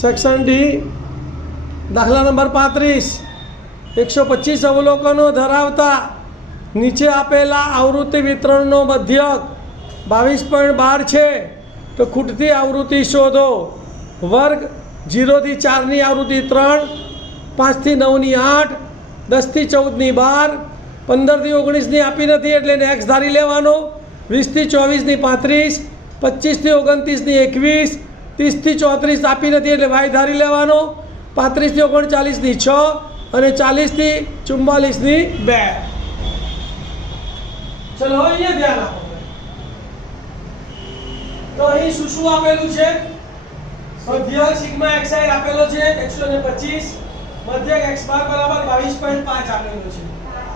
Section D દાખલા number 35 125 અવલોકનો ધરાવતા નીચે આપેલા આવૃત્તિ વિતરણનો મધ્યક 22.12 છે તો ખૂટતી આવૃત્તિ શોધો. વર્ગ 0 થી 4 ની આવૃત્તિ 3, 5 થી 9 ની 8, 10 થી 14 ની 12, 15 થી 19 ની આપી નથી એટલે એને એક્સ ધારી લેવાનો, 20 થી 24 ની 35, 25 થી 29 ની 21, 30 થી 34 આપી નથી એટલે વાય ધારી લેવાનો, 35 થી 39 ની 6 અને 40 થી 44 ની 2. ચલો અહીંયા ધ્યાન આપો. તો અહીં શું શું આપેલું છે? મધ્યક સિગ્મા xi આપેલો છે 125, મધ્યક x બાર બરાબર 22.5 આપેલો છે.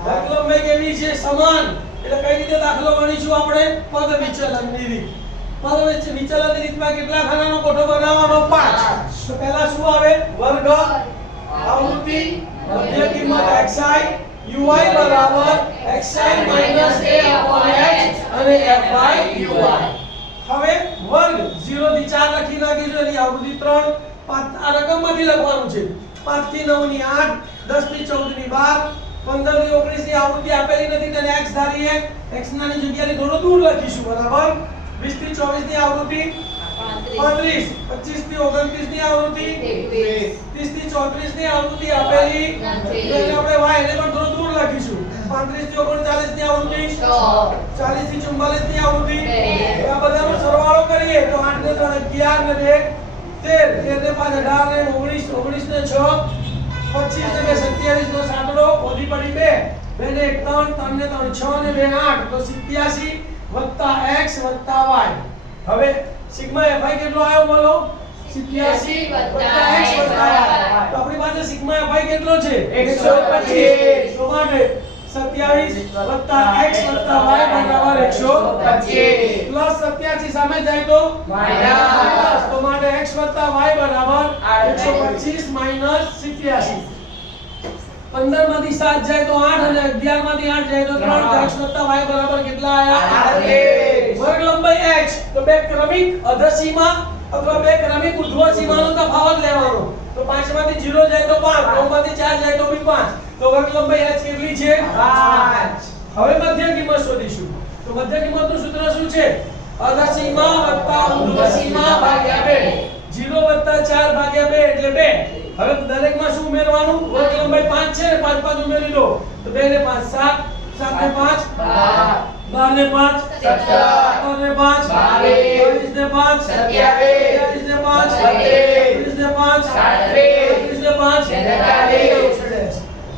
દાખલો મેં કેવી છે સમાન એટલે કઈ રીતે દાખલો ગણીશું આપણે? પદ વિચલનની રીત. પદ વિચલનની રીતમાં કેટલા ખાનાનો કોઠો બનાવવાનો? 5. તો પહેલા શું આવે? વર્ગ આવૃત્તિ મધ્ય કિંમત xi uy બરાબર xi a/x અને fy uy. હવે વર્ગ 0 થી 4 લખી નાખીશું એની આવૃત્તિ 3, 5 આ રકમમાંથી લખવાનું છે. 5 થી 9 ની 8, 10 થી 14 ની 12, 15 થી 19 ની આવૃત્તિ આપેલી નથી તેને x ધારીએ. x ના ની જગ્યાએ થોડો દૂર લખીશું બરાબર. 20 થી 24 ની આવૃત્તિ 35, 25 થી 29 ની આવૃત્તિ 30 થી 34 ની આવૃત્તિ આપેલી એટલે આપણે y એને પણ થોડો દૂર લખીશું. 35 થી 39 ની આવૃત્તિ 40 થી 44 ની આવૃત્તિ આ બધાનો સરવાળો કરીએ તો 8 ને 3 11 ને 2 13 ને 5 18 ને 19 19 ને 6 25 ને 2 27 નો સાતડો ઓધી પડી 2 2 ને 1 3 3 ને 3 6 ને 2 8 તો 87 વત્તા x વત્તા y. હવે સિગ્મા fi કેટલો આવ્યો બોલો? 87 વત્તા x વત્તા y. તો આપણી પાસે સિગ્મા fi કેટલો છે? 125. તો માટે 27 વત્તા x વત્તા y બરાબર 125 પ્લસ 87 સામે જાય તો માઈનસ. તો માટે x વત્તા y બરાબર 125 માઈનસ 87. 15 માંથી 7 જાય તો 8 અને 11 માંથી 8 જાય તો 3 તો x વત્તા y બરાબર કેટલા આયા? 38. વર્ગ લંબાઈ h તો બે ક્રમિક અધસીમા અથવા બે ક્રમિક ઉર્ધ્વ સીમાનો તફાવત લેવાનો. તો 5 માંથી 0 જાય તો 5, 9 માંથી 4 જાય તો બી 5. તો વર્ગ લંબાઈ h કેટલી છે? 5. હવે મધ્ય કિંમત શોધીશું. તો મધ્ય કિંમતનું સૂત્ર શું છે? અધસીમા વત્તા ઉર્ધ્વ સીમા ભાગ્યા 2. 0 વત્તા 4 ભાગ્યા 2 એટલે 2. હવે દરેકમાં શું ઉમેરવાનું? વર્ગ લંબાઈ 5 છે ને 5 5 ઉમેરી દો. તો 2 ને 5 7, 7 ને 5 12 ને 5 17, 18 ને 5 22, 23 ને 5 27, 23 ને 5 32, 23 ને 5 33 ને 5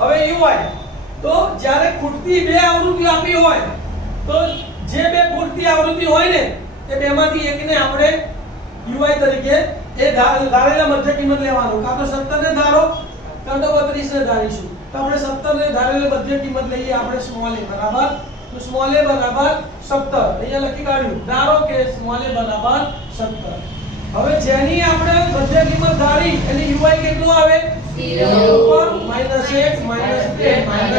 હવે uy તો જ્યારે ખૂટતી બે આવૃત્તિ આપી હોય તો જે બે ખૂટતી આવૃત્તિ હોય ને એ બેમાંથી એકને આપણે uy તરીકે એ ધારેલા મધ્ય કિંમત લેવાનું. કાં તો 17 ને ધારો કાં તો 32 ને ધારીશું. તો આપણે 17 ને ધારેલી મધ્ય કિંમત લઈએ આપણે સ્મોલ a બરાબર. તો સ્મોલ a બરાબર 17 અહીંયા લખી કાઢ્યું. ધારો કે સ્મોલ a બરાબર 17. હવે જેની આપણે મધ્ય કિંમત ધારી એની uy કેટલું આવે? 0 ઉપર -1 -2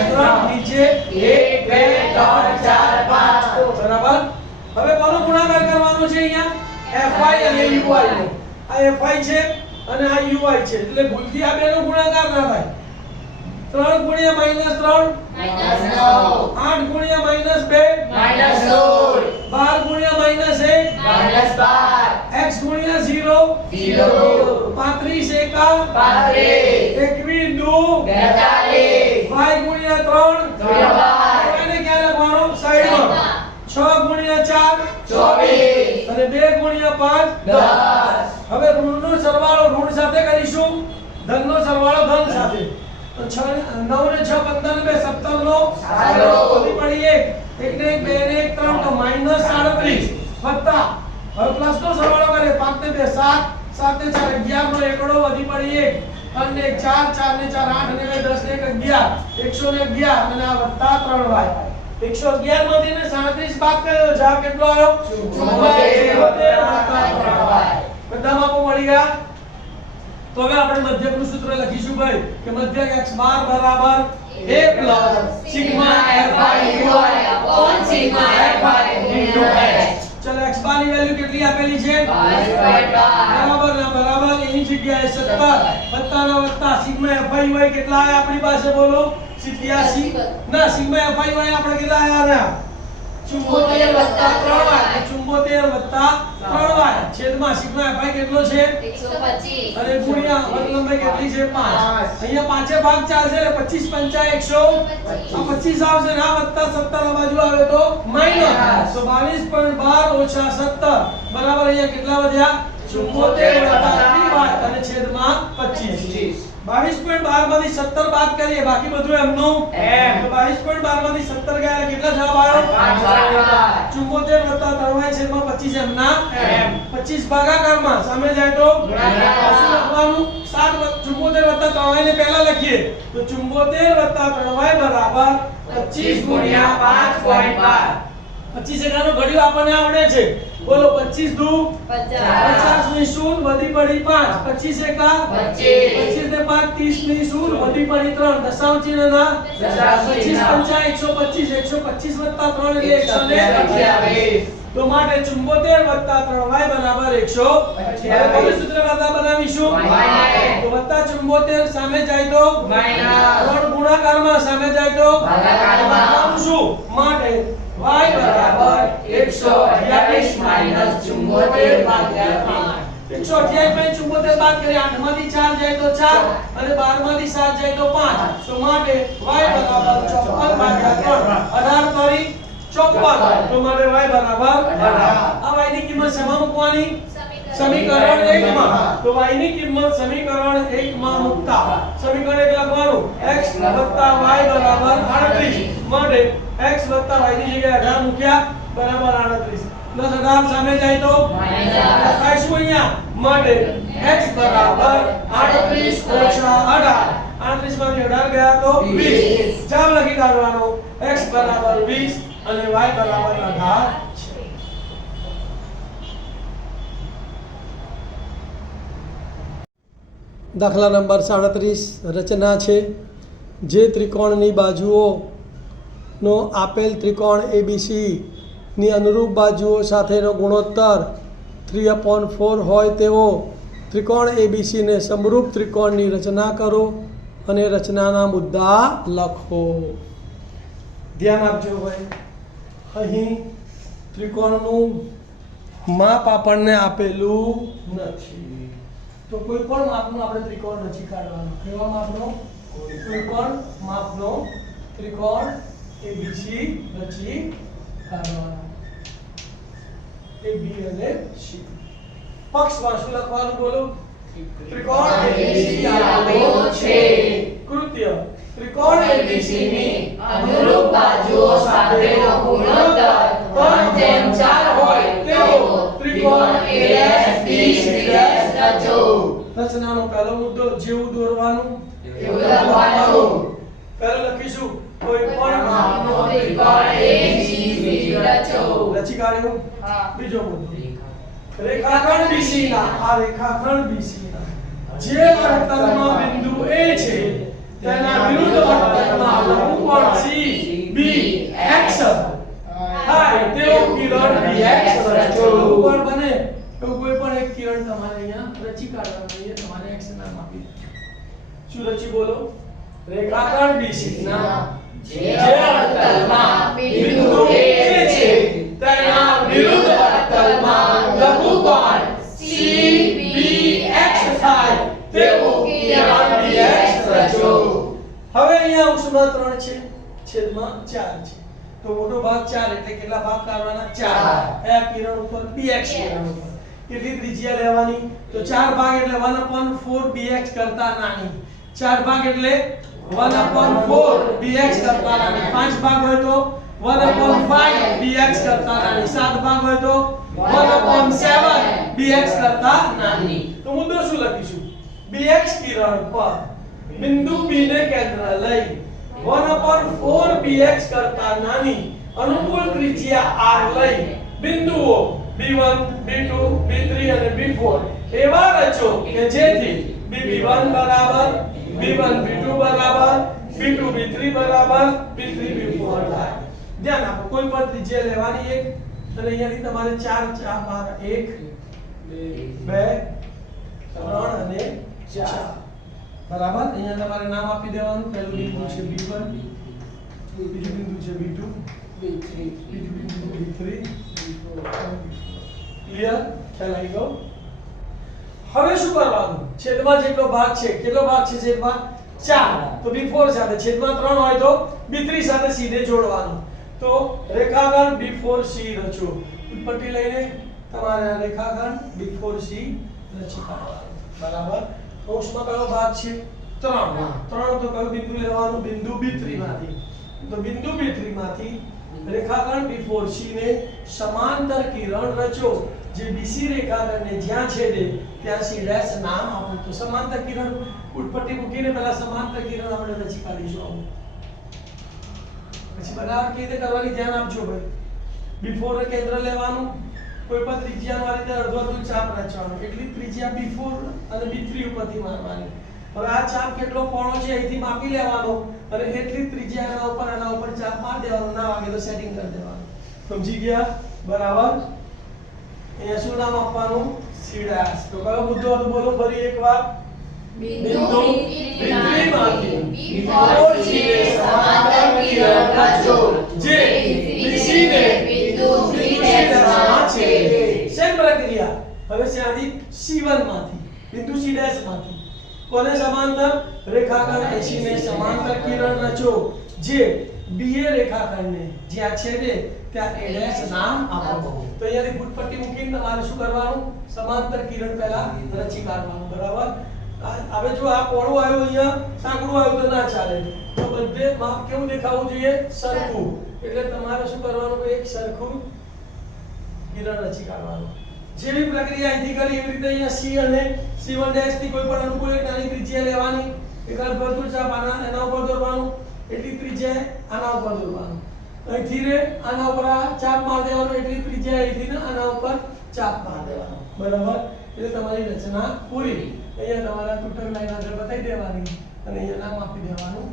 -3 નીચે 1 2 3 4 5 બરાબર. હવે કોનો ગુણાકાર કરવાનો છે અહીંયા? fy અને uy નો. આ fy છે અને આ uy છે એટલે ભૂલથી આ બેનો ગુણાકાર ના થાય. 3 ગુણ્યા -3 -9, 8 ગુણ્યા -2 -16, 12 ગુણ્યા -1 -12, x ગુણ્યા 0 0, 35 એકા 35, 21 દુ 42, y ગુણ્યા 3 એને ક્યાં લખવાનો? સાઈડમાં. 6 ગુણ્યા 4 24 અને 2 ગુણ્યા 5 10. હવે ઋણનો સરવાળો ઋણ સાથે કરીશું, ધનનો સરવાળો ધન સાથે. તો 9 ને 6 15 ને 2 17 નો સરવાળો વધી પડી 1 ને 1 2 ને 1 3 તો -37 વત્તા હવે પ્લસ નો સરવાળો કરે 5 ને 2 7 7 ને 4 11 નો એકડો વધી પડી 1 3 ને 4 4 ને 4 8 ને 2 10 ને 1 11 111 અને આ વત્તા 3y 111 માંથી ને 37 બાદ કર્યો જવાબ કેટલો આવ્યો? 74 બધા માપો મળી ગયા. તો હવે આપણે મધ્યકનું સૂત્ર લખીશું ભાઈ કે મધ્યક x બાર બરાબર a plus sigma fi uy upon sigma fi into x. ચલો x બાર ની વેલ્યુ કેટલી આપેલી છે 22.12 બરાબર ના બરાબર એની જગ્યાએ 17 વત્તાના વત્તા સિગ્મા fy કેટલા આયા આપણી પાસે બોલો 87 ના સિગ્મા fy આપણે કેટલા આયા 74 છેદમાં સિગ્મા fy કેટલો છે 125 અને ગુણ્યા વર્ગ લંબાઈ કેટલી છે 5 અહીંયા પાંચે ભાગ ચાલશે એટલે 25 પંચા 100 આ 25 આવશે ના વત્તા 17 આ બાજુ આવે તો માઈનસ તો 22.12 ઓછા 17 બરાબર અહીંયા કેટલા વધ્યા 74 વત્તા 2 અને છેદમાં 25 22.12 માંથી 17 બાદ કરીએ બાકી બધું એમનું એમ તો 22.12 માંથી 17 ગયા કેટલા જવાબ આવ્યો 74 વત્તા 3 છેદમાં 25 એમના એમ 25 ભાગાકારમાં સામે જાય તો શું લખવાનું 74 વત્તા 3 ને પહેલા લખીએ તો 74 વત્તા 3 બરાબર 25 ગુણ્યા 5.12 25 એકાનો ઘડિયો આપણને આવડે છે બોલો 25 દુ 50 ની શૂન વધી પડી 5 25 એકા 25 ને 5 30 ની શૂન વધી પડી 3 દશાંશ ચિહ્ન ના 25 પંચા 125 125 વત્તા 3 એટલે 128 તો માટે 74 વત્તા 3y બરાબર 128 હવે કયું સૂત્ર કરતા બનાવીશું તો વત્તા 74 સામે જાય તો માઈનસ 3 ગુણાકારમાં સામે જાય તો ભાગાકારમાં શું માટે y બરાબર 128 માઈનસ 74 ભાગ્યા 128 માંથી 74 બાદ કરીએ 8 માંથી 4 જાય તો 4 અને 12 માંથી 7 જાય તો 5 તો માટે y બરાબર 54 ભાગ્યા 3 18 કરી 54 તો માટે y બરાબર 18 આ y ની કિંમત શેમાં મૂકવાની સમીકરણ 1 માં તો y ની કિંમત સમીકરણ 1 માં મૂકતા સમીકરણ 1 લખવાનું x y બરાબર 38 માટે x y ની જગ્યાએ 18 મૂક્યા બરાબર 38 પ્લસ 18 સામે જાય તો માઈનસ લખાઈશું અહીંયા માટે x બરાબર 38 ઓછા 18 38 માંથી 18 ગયા તો 20 જવાબ લખી કાઢવાનો x બરાબર 20 અને y બરાબર 18 છે દાખલા નંબર 37 રચના છે જે ત્રિકોણની બાજુઓ નો આપેલ ત્રિકોણ ABC ની અનુરૂપ બાજુઓ સાથેનો ગુણોત્તર 3/4 હોય તેવો ત્રિકોણ ABC ને સમરૂપ ત્રિકોણની રચના કરો અને રચનાના મુદ્દા લખો ધ્યાન આપજો ભાઈ અહીં ત્રિકોણનું માપ આપણને આપેલું નથી તો કોઈ પણ માપનો આપણે ત્રિકોણ રચી કાઢવાનો કેવા માપનો કોઈ પણ માપનો ત્રિકોણ ABC રચી કાઢવાનો A B અને C પક્ષમાં શું લખવાનું બોલો ત્રિકોણ ABC આપ્યો છે કૃત્ય ત્રિકોણ ABC ની અનુરૂપ બાજુઓ સાથેનો ગુણોત્તર 3:4 હોય તેવો ત્રિકોણ ABCD રચો રચનાનો પહેલો મુદ્દો જેવું દોરવાનું એવું લખવાનું પહેલો લખીશું કોઈ પણ માપનો ત્રિકોણ ABCD રચો રચી કાઢ્યું હા બીજો મુદ્દો રેખાખંડ BC ના આ રેખાખંડ BC ના જે વર્તુળમાં બિંદુ A છે તેના વિરુદ્ધ વર્તુળમાં લંબકોણ CBX થાય તેવો કિરણ BX રચો કોણ બને એવું કોઈ પણ એક કિરણ તમારે અહીંયા રચી કાઢવાનું છે તમારે x નામ આપી શું રચી બોલો રેખાખંડ BC ના જે વર્તુળમાં બિંદુ A છે તેના વિરુદ્ધ વર્તુળમાં લંબકોણ CBX થાય તેવો કિરણ BX રચો હવે અહીંયા ઉષ્મા 3 છે છેદમાં 4 છે તો મોટો ભાગ 4 એટલે કેટલા ભાગ કાઢવાના 4 આ કિરણ ઉપર BX કિરણ ઉપર કેટલી ત્રિજ્યા લેવાની તો 4 ભાગ એટલે 1/4 BX કરતા નાની 4 ભાગ એટલે 1/4 BX કરતા નાની 5 ભાગ હોય તો 1/5 BX કરતા નાની 7 ભાગ હોય તો 1/7 BX કરતા નાની તો મુદ્દો શું લખીશું BX કિરણ પર બિંદુ P ને કેન્દ્ર લઈ 1/4 BX કરતા નાની અનુકૂળ ત્રિજ્યા R લઈ બિંદુઓ B1 B2 B3 અને B4 એવા રચો કે જેથી B1 બરાબર B1 B2 બરાબર B2 B3 બરાબર B3 B4 થાય ધ્યાન આપો કોઈ પણ ત્રિજ્યા લેવાની એક અને અહીંયાથી તમારે ચાર ચાપ આ 1 2 3 અને 4 બરાબર અહીંયા તમારે નામ આપી દેવાનું પહેલું બિંદુ છે B1 બીજું બિંદુ છે B2 ત્રીજું બિંદુ B3 ક્લિયર ખ્યાલ આવી ગયો હવે શું કરવાનું છેદમાં જેટલો ભાગ છે કેટલો ભાગ છે છેદમાં 4 તો B4 સાથે છેદમાં 3 હોય તો B3 સાથે સીધે જોડવાનું તો રેખાખંડ B4C રચો ઉત્પત્તિ લઈને તમારે આ રેખાખંડ B4C રચી કાઢવાનું બરાબર કૌંસમાં કયો ભાગ છે 3 તો કયો બિંદુ લેવાનું બિંદુ B3 માંથી તો બિંદુ B3 માંથી રેખાખંડ B4C ને સમાંતર કિરણ રચો જે BC રેખાખંડને જ્યાં છેદે ત્યાં C' નામ આપો તો સમાંતર કિરણ ઉત્પત્તિ મૂકીને પહેલા સમાંતર કિરણ આપણે રચી કાઢીશું આવું પછી બનાવટ કેવી રીતે કરવાની ધ્યાન આપજો ભાઈ B4 ને કેન્દ્ર લેવાનું કોઈ પણ ત્રિજ્યાનો આ રીતે અર્ધવર્તુળ ચાપ રચવાનો એટલી ત્રિજ્યા B4 અને B3 ઉપરથી મારવાની હવે આ ચાપ કેટલો પહોળો છે અહીંથી માપી લેવાનો અને એટલી ત્રિજ્યા આના ઉપર ચાપ માર દેવાનો ના વાગે તો સેટિંગ કરી દેવાનું સમજી ગયા બરાબર અહીંયા શું નામ આપવાનું C' તો કયો મુદ્દો હતો બોલો ફરી એકવાર બિંદુ B3 માંથી B4C ને સમાંતર કિરણ રચો જે BC ને બિંદુ C' માં છેદે સેમ પ્રક્રિયા હવે ત્યાંથી C1 માંથી બિંદુ C' માંથી કોને સમાંતર રેખાખંડ AC ને સમાંતર કિરણ રચો જે BA રેખાખંડને જ્યાં છેદે ત્યાં A' નામ આપો તો અહીંયાથી ફૂટપટ્ટી મૂકીને તમારે શું કરવાનું સમાંતર કિરણ પહેલા રચી કાઢવાનું બરાબર હવે જો આ પહોળું આવ્યું અહીંયા સાંકડું આવ્યું તો ના ચાલે તો બધે માપ કેવું દેખાવું જોઈએ સરખું એટલે તમારે શું કરવાનું એક સરખું કિરણ રચી કાઢવાનું જેવી પ્રક્રિયા અહીંથી કરી એવી રીતે અહીંયા C અને C1' થી કોઈ પણ અનુકૂળ એક નાની ત્રિજ્યા લેવાની એક અર્ધવર્તુળ ચાપ એના ઉપર દોરવાનું એટલી ત્રિજ્યા આના ઉપર દોરવાનું અહીંથી ને આના ઉપર ચાપ માર દેવાનો એટલી ત્રિજ્યા અહીંથી ને આના ઉપર ચાપ માર દેવાનો બરાબર એટલે તમારી રચના પૂરી અહીંયા તમારા તૂટક લાઈન આગળ બતાવી દેવાની અને અહીંયા નામ આપી દેવાનું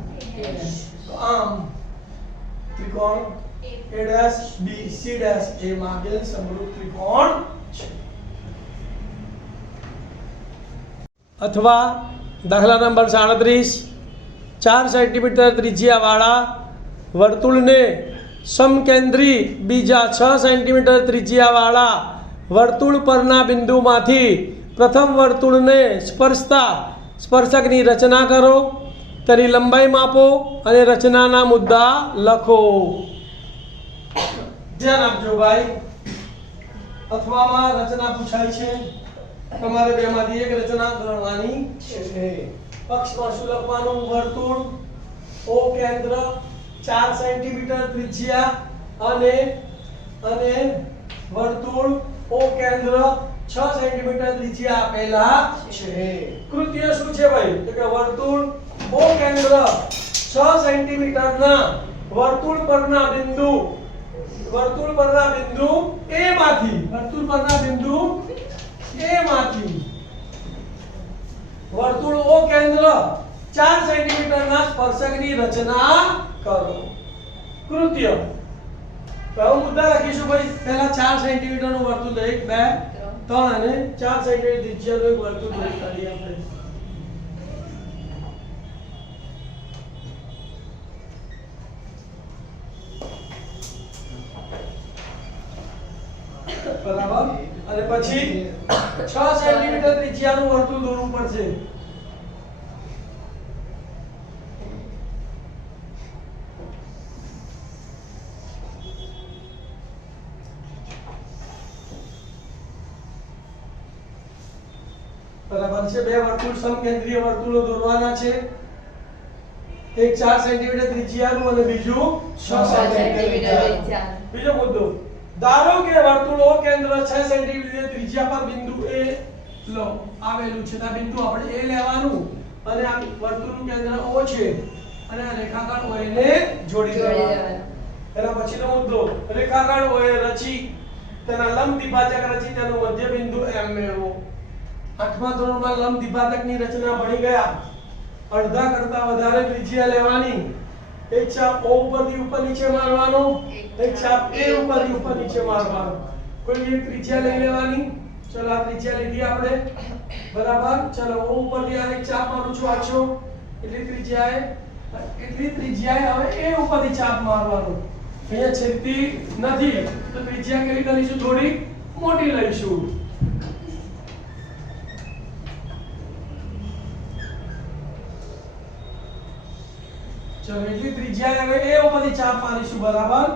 તો આમ ત્રિકોણ A'BC' એ માગેલ સમરૂપ ત્રિકોણ છે અથવા દાખલા નંબર 37 4 સેન્ટીમીટર ત્રિજ્યાવાળા વર્તુળને સમકેન્દ્રી બીજા 6 સેન્ટીમીટર ત્રિજ્યાવાળા વર્તુળ પરના બિંદુમાંથી પ્રથમ વર્તુળને સ્પર્શતા સ્પર્શકની રચના કરો તેની લંબાઈ માપો અને રચનાના મુદ્દા લખો ધ્યાન આપજો ભાઈ અથવામાં રચના પૂછાય છે તમારે બેમાંથી એક રચના ગણવાની છે પક્ષમાં શું લખવાનું વર્તુળ O કેન્દ્ર 4 સેન્ટીમીટર ત્રિજ્યા અને વર્તુળ O કેન્દ્ર 6 સેન્ટીમીટર ત્રિજ્યા આપેલા છે કૃત્ય શું છે ભાઈ તો કે વર્તુળ O કેન્દ્ર 6 સેન્ટીમીટરના વર્તુળ પરના બિંદુ A માંથી વર્તુળ O કેન્દ્ર 4 સેન્ટીમીટરના સ્પર્શકની રચના કરો કૃત્ય તો મુદ્દા લખીશું ભાઈ પહેલા 4 સેન્ટીમીટરનું વર્તુળ 1 2 3 અને 4 સેન્ટીમીટર ત્રિજ્યાનું એક વર્તુળ દોરી કાઢીએ આપણે બરાબર અને પછી 6 સેન્ટીમીટર ત્રિજ્યાનું વર્તુળ દોરવું પડશે બરાબર છે બે વર્તુળ સમકેન્દ્રીય વર્તુળો દોરવાના છે એક 4 સેન્ટીમીટર ત્રિજ્યાનું અને બીજું 6 સેન્ટીમીટર બીજો મુદ્દો ધારો કે વર્તુળ O કેન્દ્ર 6 સેન્ટીમીટર ત્રિજ્યા પર બિંદુ A લો આવેલું છે આ બિંદુ આપણે A લેવાનું અને આ વર્તુળનું કેન્દ્ર O છે અને આ રેખાખંડ OA ને જોડી દેવાનું એના પછીનો મુદ્દો રેખાખંડ OA રચી તેના લંબ દ્વિભાજક રચી તેનું મધ્ય બિંદુ M મેળવો 8મા ધોરણમાં લંબ દ્વિભાજકની રચના ભણી ગયા અડધા કરતા વધારે ત્રિજ્યા લેવાની એક ચાપ O ઉપરથી ઉપર નીચે મારવાનો, એક ચાપ A ઉપરથી ઉપર નીચે મારવાનો. કોઈ એક ત્રિજ્યા લઈ લેવાની. ચલો આ ત્રિજ્યા લીધી આપણે, બરાબર. ચલો O ઉપરથી આ એક ચાપ મારું છું આછો, એટલી ત્રિજ્યાએ હવે A ઉપરથી ચાપ મારવાનો. અહીંયા છેદતી નથી તો ત્રિજ્યા કેવી કરીશું, થોડી મોટી લઈશું. ચલો એટલી ત્રિજ્યા હવે A ઉપરથી ચાપ મારીશું, બરાબર.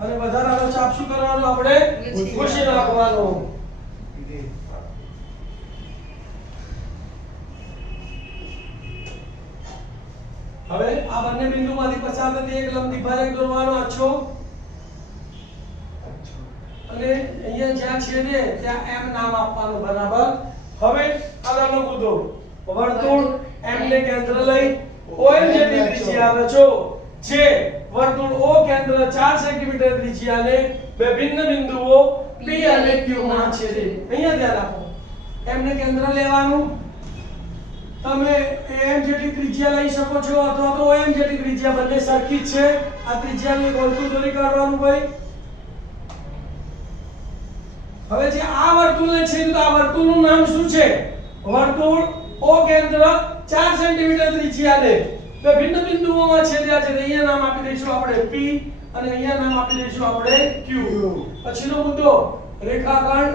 અને વધારાનો ચાપ શું કરવાનો, આપણે ઘૂસી નાખવાનો. હવે આ બંને બિંદુમાંથી પસાર થતી એક લંબ દ્વિભાજક દોરવાનો આછો, અને અહીંયા જ્યાં છેદે ત્યાં M નામ આપવાનું, બરાબર. હવે આગળનો મુદ્દો, વર્તુળ M ને કેન્દ્ર લઈ OM જેટલી ત્રિજ્યા રચો, જે વર્તુળ O કેન્દ્ર 4 સેન્ટીમીટર ત્રિજ્યાને બે ભિન્ન બિંદુઓ P અને Q માં છેદે. અહીંયા ધ્યાન આપો, M ને કેન્દ્ર લેવાનું. તમે AM જેટલી ત્રિજ્યા લઈ શકો છો અથવા તો OM જેટલી ત્રિજ્યા, બંને સરખી જ છે. આ ત્રિજ્યાનું એક વર્તુળ દોરી કાઢવાનું ભાઈ. હવે જે આ વર્તુળને છેદે આ વર્તુળનું નામ શું છે, વર્તુળ O કેન્દ્ર 4 સેન્ટીમીટર ત્રિજ્યાને બે ભિન્ન બિંદુઓમાં છેદ્યા છે. અહીંયા નામ આપી દઈશું આપણે P અને અહીંયા નામ આપી દઈશું આપણે Q. પછીનો મુદ્દો, રેખાખંડ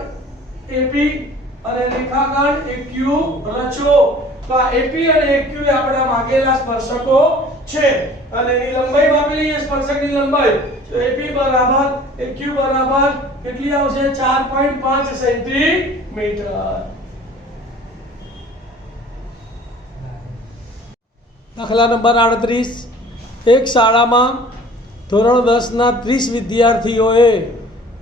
AP અને રેખાખંડ AQ રચો. તો આ AP અને AQ એ આપણા માગેલા સ્પર્શકો છે અને એની લંબાઈ માપી લઈએ, સ્પર્શકની લંબાઈ. તો AP બરાબર AQ બરાબર કેટલી આવશે, 4.5 સેન્ટીમીટર. દાખલા નંબર 38. એક શાળામાં ધોરણ 10 ના 30 વિદ્યાર્થીઓએ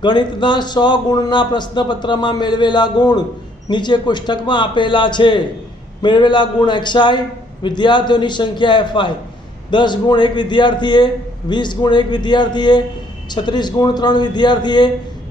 ગણિતના 100 ગુણના પ્રશ્નપત્રમાં મેળવેલા ગુણ નીચે કોષ્ટકમાં આપેલા છે. મેળવેલા ગુણ xi, વિદ્યાર્થીઓની સંખ્યા fi. 10 ગુણ એક વિદ્યાર્થીએ, 20 ગુણ એક વિદ્યાર્થીએ, 36 ગુણ 3 વિદ્યાર્થીએ,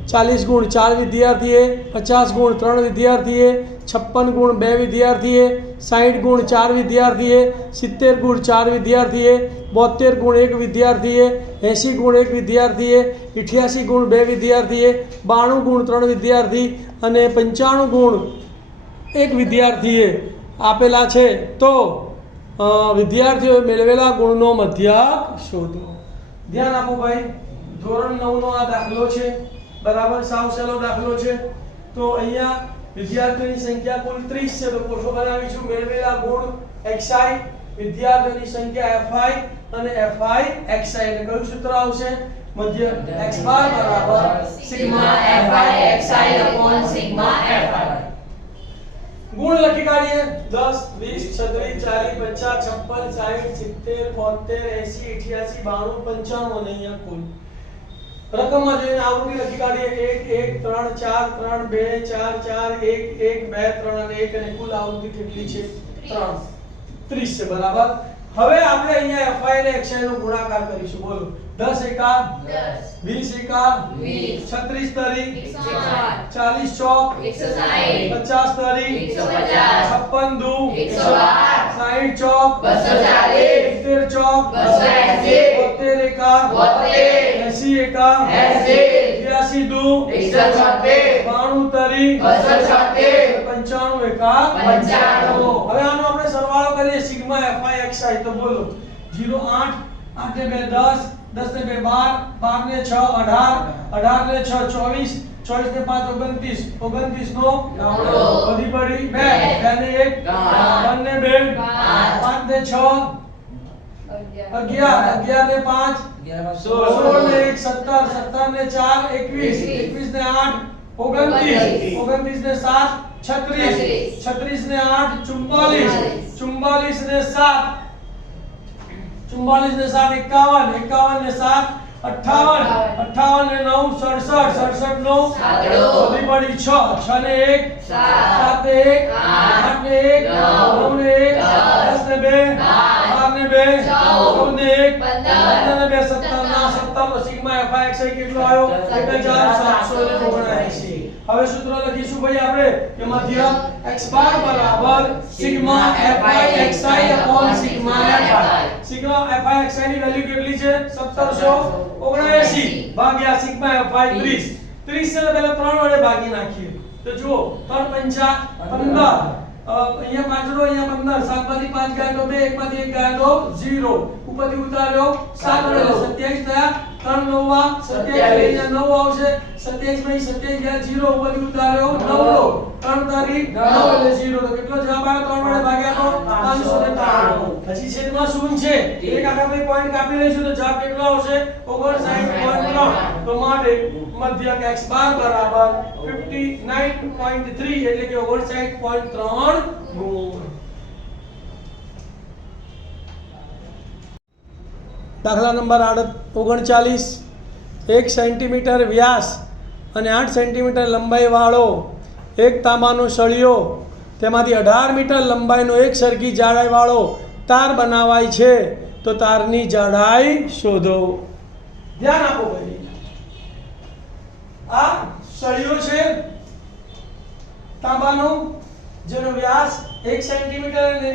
40 ગુણ 4 વિદ્યાર્થીએ, 50 ગુણ 3 વિદ્યાર્થીએ, 56 ગુણ 2 વિદ્યાર્થીએ, 60 ગુણ 4 વિદ્યાર્થીએ, 70 ગુણ 4 વિદ્યાર્થીએ, 72 ગુણ 1 વિદ્યાર્થીએ, 80 ગુણ 1 વિદ્યાર્થીએ, 88 ગુણ 2 વિદ્યાર્થીએ, 92 ગુણ 3 વિદ્યાર્થી અને 95 ગુણ 1 વિદ્યાર્થીએ આપેલા છે. તો વિદ્યાર્થીઓએ મેળવેલા ગુણનો મધ્યક શોધો. ધ્યાન આપો ભાઈ, ધોરણ 9 નો આ દાખલો છે, બરાબર. સાવ સહેલો દાખલો છે. તો અહીંયા વિદ્યાર્થીઓની સંખ્યા કુલ 30 છે. તો કોષો બનાવીશું. મેળવેલા ગુણ xi, વિદ્યાર્થીઓની સંખ્યા fi અને fi xi. એટલે કયું સૂત્ર આવશે, મધ્ય x બાર બરાબર sigma fi xi upon sigma fi. ગુણ લખી કાઢીએ. 10 20 36 40 50 56 60 70 72 80 88 92 95 અને અહીંયા કુલ રકમમાં જોઈને આવૃત્તિ લખી કાઢીએ. 1 1 3 4 3 2 4 4 1 1 2 3 અને 1 અને કુલ આવૃત્તિ કેટલી છે, 30 છે, બરાબર. હવે આપણે અહીંયા fi અને xi નો ગુણાકાર કરીશું. બોલો, 10 એકા 20 એકા 36 તરી 40 ચોક 50 તરી 56 દુ 60 ચોક 70 ચોક 72 એકા 80 એકા 82 દુ 92 તરી 95 એકા 95. હવે આનો આપણે સરવાળો કરીએ, સિગ્મા fi xi. તો બોલો, 0 8 8 ને 2 10 10 ને 2 12 12 ને 6 18 18 ને 6 24 24 ને 5 29 29 નો વધી પડી 2 2 ને 1 3 ને 2 5 ને 6 11 11 ને 5 16 ને 1 17 17 ને 4 21 21 ને 8 29 29 ને 7 36 36 ને 8 44 44 ને 7 44 ને 7 51 51 ને 7 58 58 ને 9 67 67 નો વધી પડી 6 6 ને 1 7 ને 1 8 ને 1 9 ને 1 10 ને 2 12 ને 2 14 ને 1 15 ને 2 17 ના 17 તો સિગ્મા fi xi કેટલો આવ્યો 1779. હવે સૂત્ર લખીશું ભાઈ આપણે કે મધ્ય x બાર બરાબર sigma fi xi upon sigma fi. Sigma fi xi ની વેલ્યુ કેટલી છે 1779 ભાગ્યા સિગ્મા fi 30. 30 ને પહેલા 3 વડે ભાગી નાખીએ તો જુઓ 3 પંચા 15, અહીંયા 5 રો અહીંયા 15, 7 માંથી 5 ગયા તો 2, 1 માંથી 1 ગયા તો 0, ઉપરથી ઉતાર્યો 7 વડે 27 થયા, 3 નવા 27 અહીંયા 9 આવશે, 27 માંથી 27 ગયા 0, ઉપરથી ઉતાર્યો 9 રો 3 તારી 9 એટલે 0, તો કેટલો જવાબ આવ્યો 3 વડે ભાગ્યા તો 593. પછી છેદમાં શૂન્ય છે, એક આપણે પોઈન્ટ કાપી લઈશું તો જવાબ કેટલો આવશે 59.3. તો માટે મધ્યક x બાર બરાબર 59.3 એટલે કે 59.3 ગુણ. દાખલા નંબર 39, 1 સેન્ટીમીટર વ્યાસ અને 8 સેન્ટીમીટર લંબાઈ વાળો એક તાંબાનો સળિયો તેમાંથી 18 મીટર લંબાઈનો એક સરખી જાડાઈ વાળો તાર બનાવાય છે તો તારની જાડાઈ શોધો. ધ્યાન આપો ભાઈ, આ સળિયો છે તાંબાનો જેનો વ્યાસ 1 સેન્ટીમીટર અને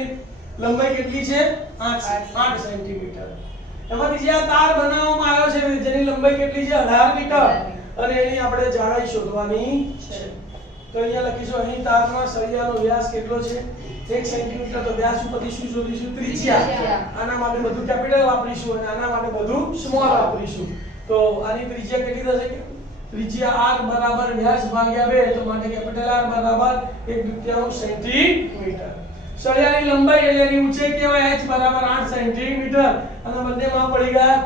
લંબાઈ કેટલી છે 8 સેન્ટીમીટર. એમાંથી જે આ તાર બનાવવામાં આવ્યો છે જેની લંબાઈ કેટલી છે 18 મીટર અને એની આપણે જાડાઈ શોધવાની છે. તો અહીંયા લખીશું અહીં તારના સળિયાનો વ્યાસ કેટલો છે 1 સેન્ટીમીટર. તો વ્યાસ ઉપરથી શું શોધીશું ત્રિજ્યા. આના માટે બધું કેપિટલ વાપરીશું અને આના માટે બધું સ્મોલ વાપરીશું. તો આની ત્રિજ્યા કેટલી થશે ત્રિજ્યા r બરાબર વ્યાસ ભાગ્યા 2 તો માટે કેપિટલ R બરાબર 1/2 સેન્ટીમીટર. સળિયાની લંબાઈ એટલે એની ઊંચાઈ કહેવાય h બરાબર 8 સેન્ટીમીટર અને બંનેમાં મળી ગયા.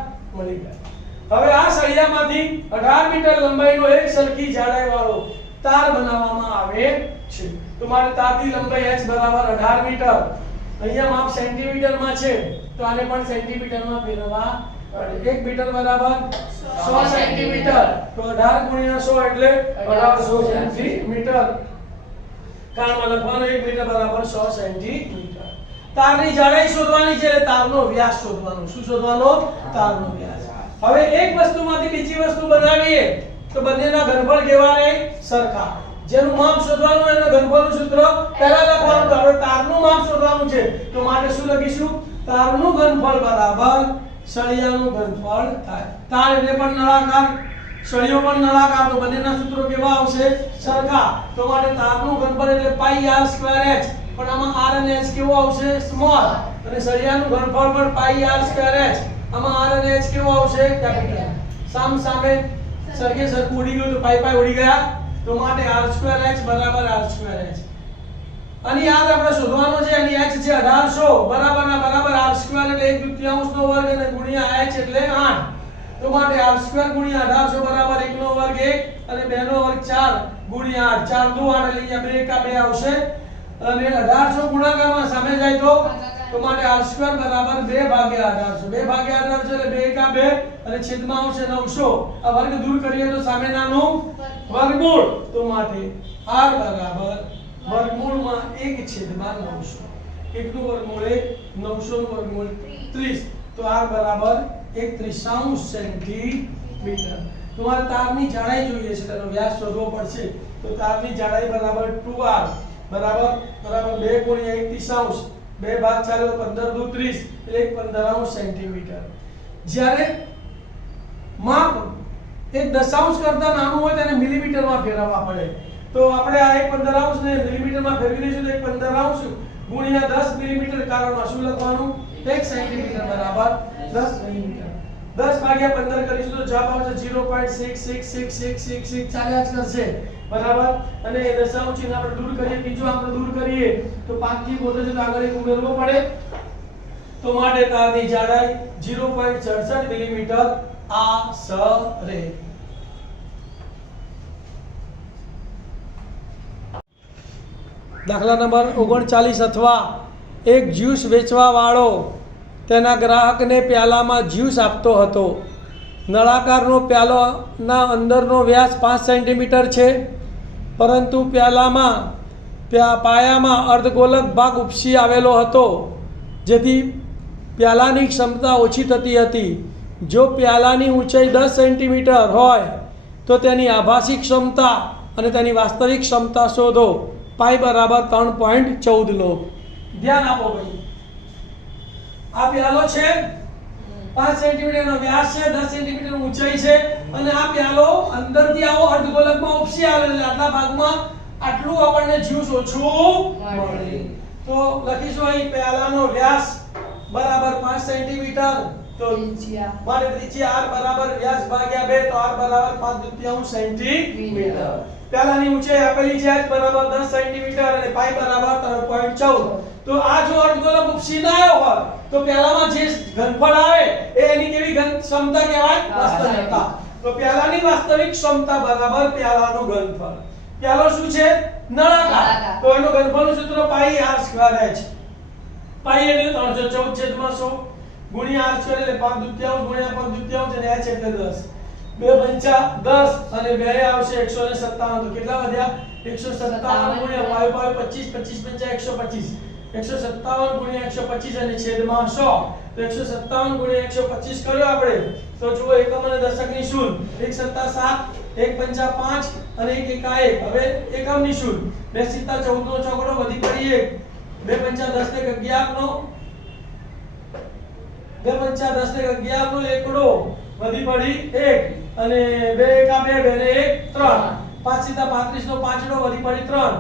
હવે આ સળિયામાંથી 18 મીટર લંબાઈનો એક સરખી જાડાઈ વાળો તાર બનાવવામાં આવે છે તો મારે તારની લંબાઈ h બરાબર 18 મીટર. અહીંયા માપ સેન્ટીમીટરમાં છે તો આને પણ સેન્ટીમીટરમાં ફેરવવા પડે. 1 મીટર બરાબર 100 સેન્ટીમીટર તો 18 ગુણ્યા 100 એટલે 1800 સેન્ટીમીટર. કાળમાં લખવાનું 1 મીટર બરાબર 100 સેન્ટીમીટર. તારની જાડાઈ શોધવાની છે એટલે તારનો વ્યાસ શોધવાનો. શું શોધવાનો તારનો વ્યાસ. હવે એક વસ્તુમાંથી બીજી વસ્તુ બનાવીએ તો બંનેના ઘનફળ કેવા રહે સરખા. જેનું માપ શોધવાનું એના ઘનફળનું સૂત્ર પહેલા લખવાનું. તો આપણે તારનું માપ શોધવાનું છે તો માટે શું લખીશું તારનું ઘનફળ બરાબર સળિયાનું ઘનફળ થાય. તાર એટલે પણ નળાકાર, સળિયો પણ નળાકાર, તો બંનેના સૂત્રો કેવા આવશે સરખા. તો માટે તારનું ઘનફળ એટલે પાઈ r2h પણ આમાં r અને h કેવો આવશે સ્મોલ અને સળિયાનું ઘનફળ પણ પાઈ r2h આમાં r અને h કેવો આવશે કેપિટલ. સામ સામે સરખે સરખું ઉડી ગયું તો પાઈ પાઈ ઉડી ગયા તો માટે r2h બરાબર r2h. અને યાદ આપણે શોધવાનો છે અને h છે 1800 બરાબરના બરાબર r2 એટલે 1/2 નો વર્ગ અને ગુણ્યા h એટલે 8 તો માટે r2 ગુણ્યા 1800 બરાબર 1 નો વર્ગ 1 અને 2 નો વર્ગ 4 ગુણ્યા 8 4 દુ 8 એટલે અહીંયા 2 કા 2 આવશે અને 1800 ગુણાકારમાં સામે જાય તો માટે r2 બરાબર 2 ભાગ્યા 1800 2 ભાગ્યા 1800 એટલે 2 કા 2 અને છેદમાં આવશે 900. આ વર્ગ દૂર કરીએ તો સામેનાનું વર્ગમૂળ તો માટે r બરાબર વર્ગમૂળમાં 1 છેદમાં 900. 1 નું વર્ગમૂળ 1 900 નું વર્ગમૂળ 30 તો r બરાબર 1/3 સેન્ટીમીટર. તમારે તારની જાડાઈ જોઈએ છે તેનો વ્યાસ શોધવો પડશે તો તારની જાડાઈ બરાબર 2r બરાબર 2 ગુણ્યા 1/3 2 ભાગ ચાલે તો 15 દુ 30 એટલે 1/15 સેન્ટીમીટર. જ્યારે માપ એક દશાંશ કરતા નાનું હોય તેને મિલીમીટરમાં ફેરવવા પડે તો આપણે આ 1/15 ને મિલીમીટરમાં ફેરવી દઈશું તો 1/15 ગુણ્યા 10 મિલીમીટર. કારણમાં શું લખવાનું 1 સેન્ટીમીટર બરાબર 10 મિલીમીટર. 10 ભાગ્યા 15 કરીશું તો જવાબ આવશે 0.666666 ચાલ્યા જ કરશે બરાબર. અને દશાંશ ચિહ્ન આપણે દૂર કરીએ બીજું આપણે દૂર કરીએ તો 5 થી બોલે છે તો આગળ એક ઉમેરવો પડે તો માટે તારની જાડાઈ 0.67 મિલીમીટર આશરે. દાખલા નંબર 39 અથવા એક જ્યુસ વેચવા વાળો તેના ગ્રાહકને પ્યાલામાં જ્યુસ આપતો હતો. નળાકારનો પ્યાલાના અંદરનો વ્યાસ 5 સેન્ટીમીટર છે પરંતુ પાયામાં અર્ધગોલક ભાગ ઉપસી આવેલો હતો જેથી પ્યાલાની ક્ષમતા ઓછી થતી હતી. જો પ્યાલાની ઊંચાઈ 10 સેન્ટીમીટર હોય તો તેની આભાસી ક્ષમતા અને તેની વાસ્તવિક ક્ષમતા શોધો. પાઈ બરાબર 3.14 લો. ધ્યાન આપો ભાઈ. આ પ્યાલો છે, 5 સેન્ટીમીટરનો વ્યાસ છે, 10 સેન્ટીમીટર ઊંચાઈ છે, અને આ પ્યાલો અંદરથી આવો અર્ધગોલકમાં ઉપસી આવે એટલે આટલા ભાગમાં આટલું આપણને જ્યુસ ઓછું મળે. તો લખીશું અહીં પ્યાલાનો વ્યાસ બરાબર 5 સેન્ટીમીટર, તો મારે ત્રિજ્યા r બરાબર વ્યાસ ભાગ્યા 2, તો r બરાબર 5/2 સેન્ટીમીટર. પ્યાલાની ઊંચાઈ આપેલી છે h બરાબર 10 સેન્ટીમીટર અને પાઈ બરાબર 3.14. તો આ જો અર્ધગોલક ઉપસી ના આવ્યો હોય તો પ્યાલામાં જે ઘનફળ આવે એ એની કેવી ઘન ક્ષમતા કહેવાય? વાસ્તવિકતા. તો પ્યાલાની વાસ્તવિક ક્ષમતા બરાબર પ્યાલાનું ઘનફળ. પ્યાલો શું છે? નળાકાર. તો એનું ઘનફળનું સૂત્ર પાઈ r²h. પાઈ એટલે 314/100 ગુણ્યા r² એટલે 5/2 ગુણ્યા 5/2 અને h એટલે 10. 2 પંચા 10 અને 2 આવશે 157. તો કેટલા વધ્યા? 157 ગુણ્યા 5 25 25 પંચા 125. 157 ગુણ્યા 125 અને છેદમાં 100. તો 157 ગુણ્યા 125 કર્યો આપણે. તો જુઓ એકમ અને દશકની શૂન્ય. 1 સત્તા 7, 1 પંચા 5 અને 1 એકા 1. હવે એકમની શૂન્ય. 2 સિત્તા 14 નો ચોકડો વધી પડી 1. 2 પંચા 10 ને 11 નો 2 પંચા 10 ને 11 નો એકડો વધી પડી 1 અને 2 એકા 2 2 ને 1 3. 5 સિત્તા 35 નો પાંચડો વધી પડી 3.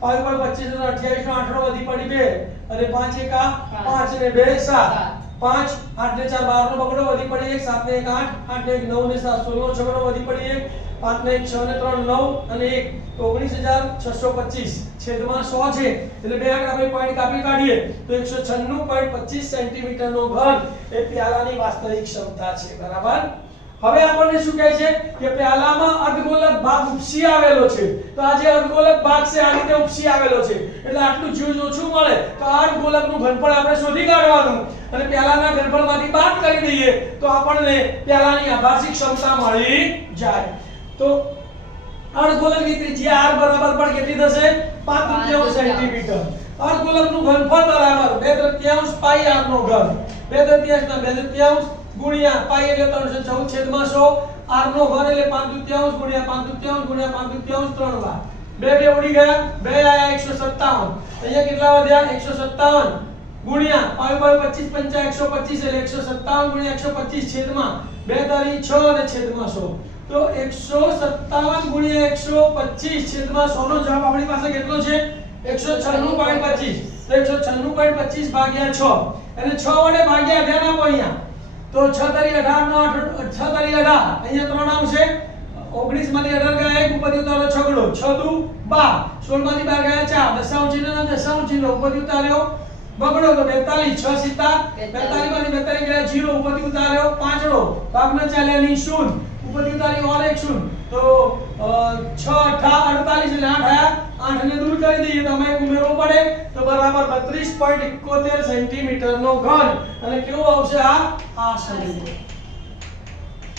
5 પર 25 નો 28 નો આઠડો વધી પડી 2 અને 5 એકા 5 અને 2 7. 5 8 ને 4 12 નો બગડો વધી પડી 1. 7 ને 1 8, 8 ને 1 9 ને 7 16 નો છગડો વધી પડી 1. 5 ને 1 6 ને 3 9 અને 1 તો 19625 છેદમાં 100 છે એટલે બે આંકડા આપણે પોઈન્ટ કાપી કાઢીએ તો 196.25 સેન્ટીમીટર નો ઘન એ પ્યાલાની વાસ્તવિક ક્ષમતા છે. બરાબર. હવે આપણને શું કહે છે કે પ્યાલામાં અર્ધગોલક ભાગ ઉપસી આવેલો છે. તો આ જે અર્ધગોલક ભાગ છે આ રીતે ઉપસી આવેલો છે એટલે આટલું જ્યુસ ઓછું મળે. તો આ અર્ધગોલકનું ઘનફળ આપણે શોધી કાઢવાનું અને પ્યાલાના ઘનફળમાંથી બાદ કરી દઈએ તો આપણને પ્યાલાની આભાસી ક્ષમતા મળી જાય. તો અર્ધગોલકની ત્રિજ્યા r બરાબર પણ કેટલી થશે? 5/3 સેન્ટીમીટર. અર્ધગોલકનું ઘનફળ બરાબર 2/3 પાઈ r નો ઘન. 2/3 ના 2/3 ગુણ્યા પાઈ એટલે 314/100 r નો ઘન એટલે 5/3 ગુણ્યા 5/3 ગુણ્યા 5/3 3 વાર. 2 2 ઉડી ગયા, 2 આયા 157. અહીંયા કેટલા વધ્યા? 157 ગુણ્યા પાઈ પર 25 પંચા 125 એટલે 157 ગુણ્યા 125 છેદમાં 2 તારી 6 અને છેદમાં 100. તો 157 ગુણ્યા 125 છેદમાં 100 નો જવાબ આપણી પાસે કેટલો છે? 196.25. તો 196.25 ભાગ્યા 6 અને 6 વડે ભાગ્યા ધ્યાન આપો અહીંયા. તો 6 તારી 18 નો 6 તારી 18 અહીંયા 3 આવશે. 19 માંથી 18 ગયા 1 ઉપર ઉતારો છગડો 6 દુ 12. 16 માંથી 12 ગયા 4 દશાંશ ચિહ્ન ના દશાંશ ચિહ્ન ઉપર ઉતાર્યો બગડો તો 42. 6 સિત્તા 42 માંથી 42 ગયા 0 ઉપર ઉતાર્યો પાંચડો ભાગના ચાલ્યાની શૂન્ય ઉપર ઉતારી ઓર એક શૂન્ય. તો 6 8 48 એટલે 8 આયા 8 ને દૂર કરી દઈએ તો અમે ઉમેરવો પડે તો બરાબર 32.71 સેન્ટીમીટર નો ઘન અને કેવો આવશે આ શરીર.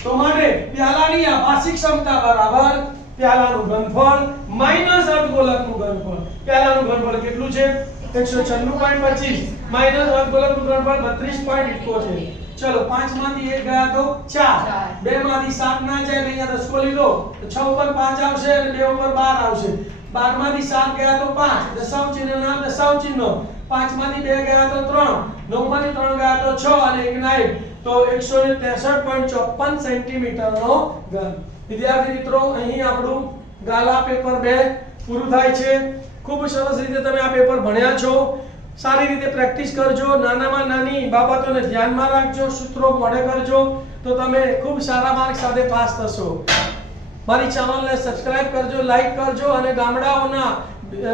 તો માટે પ્યાલાની આભાસી ક્ષમતા બરાબર પ્યાલાનું ઘનફળ માઈનસ અર્ધગોલકનું ઘનફળ. પ્યાલાનું ઘનફળ કેટલું છે? 196.25 માઈનસ અર્ધગોલકનું ઘનફળ 32.71. ચલો 5 માંથી 1 ગયા તો 4. 2 માંથી 7 ના જાય એટલે અહીંયા દસકો લીધો તો 6 ઉપર 5 આવશે અને 2 ઉપર 12 આવશે. 12 માંથી 7 ગયા તો 5 દશાંશ ચિહ્ન ના દશાંશ ચિહ્ન. 5 માંથી 2 ગયા તો 3. 9 માંથી 3 ગયા તો 6 અને 1 ના 1 તો 163.54 સેન્ટીમીટર નો ઘન. વિદ્યાર્થી મિત્રો અહીં આપણું ગાલા પેપર 2 પૂરું થાય છે. ખૂબ સરસ રીતે તમે આ પેપર ભણ્યા છો. સારી રીતે પ્રેક્ટિસ કરજો. નાનામાં નાની બાબતોને ધ્યાનમાં રાખજો. સૂત્રો મોઢે કરજો તો તમે ખૂબ સારા માર્ક સાથે પાસ થશો. મારી ચેનલને સબસ્ક્રાઇબ કરજો, લાઈક કરજો અને ગામડાઓના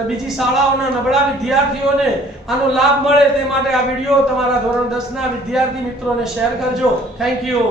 બીજી શાળાઓના નબળા વિદ્યાર્થીઓને આનો લાભ મળે તે માટે આ વિડિયો તમારા ધોરણ 10 ના વિદ્યાર્થી મિત્રોને શેર કરજો. Thank you.